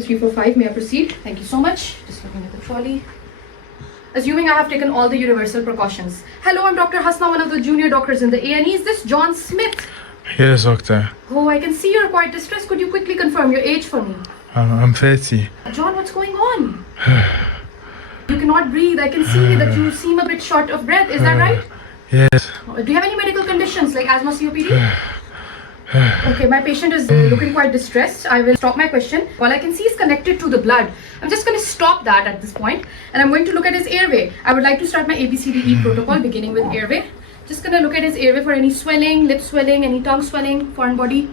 2, 3, 4, 5. May I proceed? Thank you so much. Just looking at the trolley. Assuming I have taken all the universal precautions. Hello, I'm Dr. Hasana, one of the junior doctors in the A&E. Is this John Smith? Yes, doctor. Oh, I can see you're quite distressed. Could you quickly confirm your age for me? I'm 30. John, what's going on? You cannot breathe. I can see that you seem a bit short of breath. Is that right? Yes. Do you have any medical conditions like asthma, COPD? Okay, my patient is looking quite distressed. I will stop my question. All I can see is connected to the blood. I'm just going to stop that at this point, and I'm going to look at his airway. I would like to start my ABCDE protocol beginning with airway. Just going to look at his airway for any swelling, lip swelling, any tongue swelling, foreign body.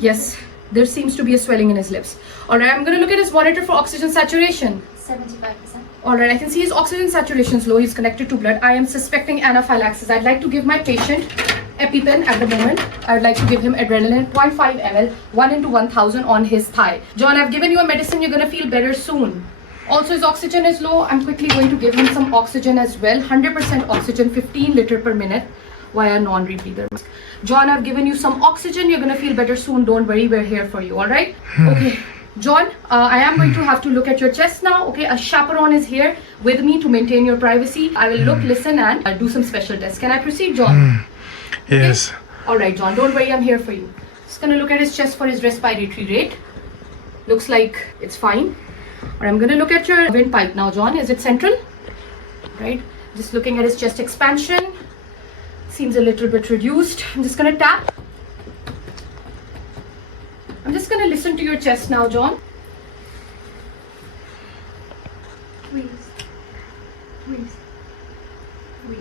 Yes, there seems to be a swelling in his lips. Alright, I'm going to look at his monitor for oxygen saturation. 75%. Alright, I can see his oxygen saturation is low. He's connected to blood. I am suspecting anaphylaxis. I'd like to give my patient EpiPen at the moment. I'd like to give him adrenaline 0.5 ml, 1 into 1000 on his thigh. John, I've given you a medicine. You're going to feel better soon. Also, his oxygen is low. I'm quickly going to give him some oxygen as well. 100% oxygen, 15 liters per minute via non-rebreather mask. John, I've given you some oxygen. You're going to feel better soon. Don't worry, we're here for you. Alright? Okay. John, I am going to have to look at your chest now. Okay, a chaperone is here with me to maintain your privacy. I will look, listen, and do some special tests. Can I proceed, John? Yes. Okay? Alright, John, don't worry, I'm here for you. Just gonna look at his chest for his respiratory rate. Looks like it's fine. Or I'm gonna look at your windpipe now, John. Is it central? Right. Just looking at his chest expansion. Seems a little bit reduced. I'm just gonna tap. I'm just going to listen to your chest now, John. Wheeze. Wheeze. Wheeze.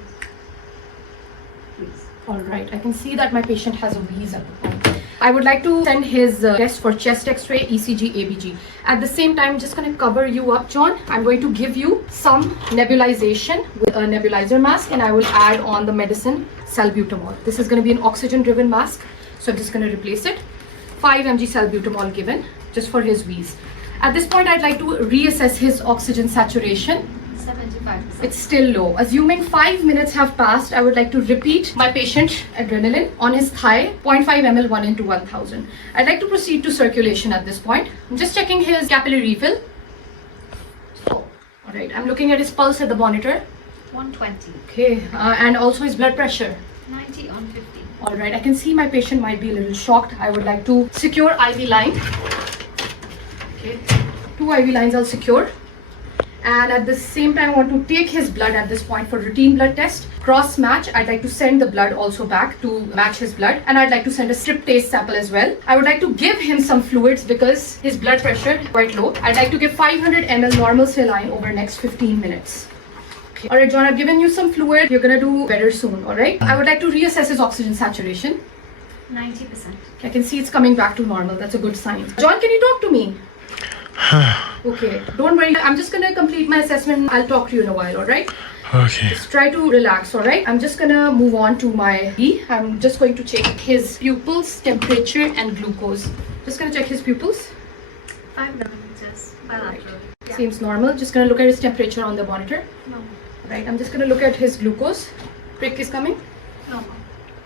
Wheeze. Alright, I can see that my patient has a wheeze at the point. I would like to send his test for chest x-ray, ECG, ABG. At the same time, I'm just going to cover you up, John. I'm going to give you some nebulization with a nebulizer mask, and I will add on the medicine salbutamol. This is going to be an oxygen-driven mask, so I'm just going to replace it. 5 mg salbutamol given just for his wheeze. At this point, I'd like to reassess his oxygen saturation. 75%. It's still low. Assuming 5 minutes have passed, I would like to repeat my patient adrenaline on his thigh, 0.5 ml, 1 into 1000. I'd like to proceed to circulation at this point. I'm just checking his capillary refill. Alright, I'm looking at his pulse at the monitor. 120. Okay, and also his blood pressure. 90 on 50. Alright, I can see my patient might be a little shocked. I would like to secure IV line. Okay, 2 IV lines I'll secure. And at the same time, I want to take his blood at this point for routine blood test. Cross match, I'd like to send the blood also back to match his blood. And I'd like to send a strip taste sample as well. I would like to give him some fluids because his blood pressure is quite low. I'd like to give 500 ml normal saline over next 15 minutes. Alright, John, I've given you some fluid. You're gonna do better soon, alright? I would like to reassess his oxygen saturation. 90%. I can see it's coming back to normal. That's a good sign. John, can you talk to me? Okay, don't worry. I'm just gonna complete my assessment. I'll talk to you in a while, alright? Okay. Just try to relax, alright? I'm just gonna move on to my B. I'm just going to check his pupils, temperature, and glucose. Just gonna check his pupils. 5 millimeters bilateral. Yeah. Seems normal. Just gonna look at his temperature on the monitor. Normal. Right, I'm just gonna look at his glucose. Prick is coming. Normal.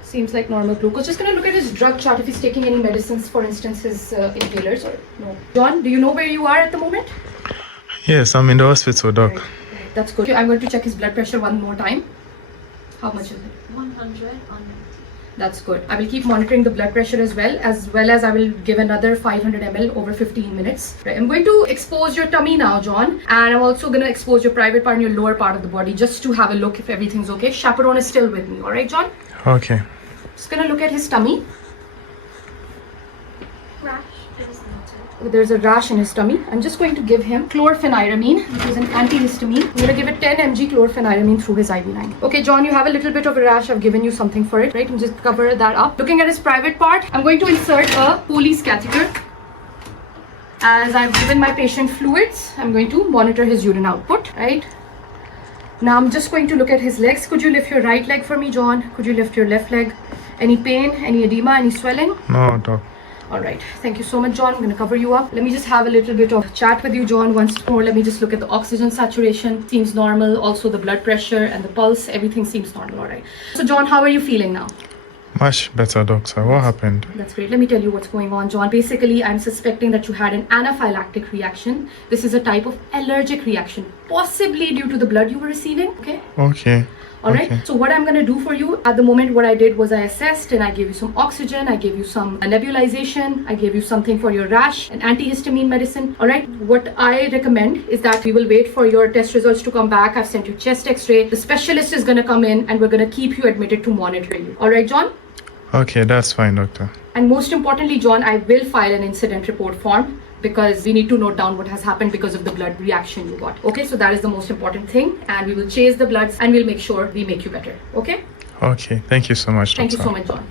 Seems like normal glucose. Just gonna look at his drug chart if he's taking any medicines, for instance, his inhalers or no. John, do you know where you are at the moment? Yes, I'm in the hospital, doc. Right, that's good. I'm going to check his blood pressure one more time. How much is it? 100 on 90. That's good. I will keep monitoring the blood pressure as well as I will give another 500 ml over 15 minutes. Right, I'm going to expose your tummy now, John. And I'm also going to expose your private part and your lower part of the body just to have a look if everything's okay. Chaperone is still with me. Alright, John? Okay. Just going to look at his tummy. Rash is noted. There's a rash in his tummy. I'm just going to give him chlorpheniramine, which is an antihistamine. I'm going to give it 10 mg chlorpheniramine through his IV line. Okay, John, you have a little bit of a rash. I've given you something for it, right? And just cover that up. Looking at his private part, I'm going to insert a Foley's catheter. As I've given my patient fluids, I'm going to monitor his urine output, right? Now I'm just going to look at his legs. Could you lift your right leg for me, John? Could you lift your left leg? Any pain, any edema, any swelling? No, doc. Alright, thank you so much, John. I'm going to cover you up. Let me just have a little bit of chat with you, John. Once more, let me just look at the oxygen saturation. Seems normal. Also the blood pressure and the pulse. Everything seems normal, alright. So, John, how are you feeling now? Much better, doctor. What happened? That's great. Let me tell you what's going on, John. Basically, I'm suspecting that you had an anaphylactic reaction. This is a type of allergic reaction, possibly due to the blood you were receiving. Okay. Okay. All right. Okay. So what I'm going to do for you at the moment, what I did was I assessed and I gave you some oxygen. I gave you some nebulization. I gave you something for your rash, an antihistamine medicine. All right. What I recommend is that we will wait for your test results to come back. I've sent you chest x-ray. The specialist is going to come in and we're going to keep you admitted to monitor you. All right, John? Okay, that's fine, doctor. And most importantly, John, I will file an incident report form because we need to note down what has happened because of the blood reaction you got. Okay, so that is the most important thing. And we will chase the bloods and we'll make sure we make you better. Okay? Okay, thank you so much, doctor. Thank you so much, John.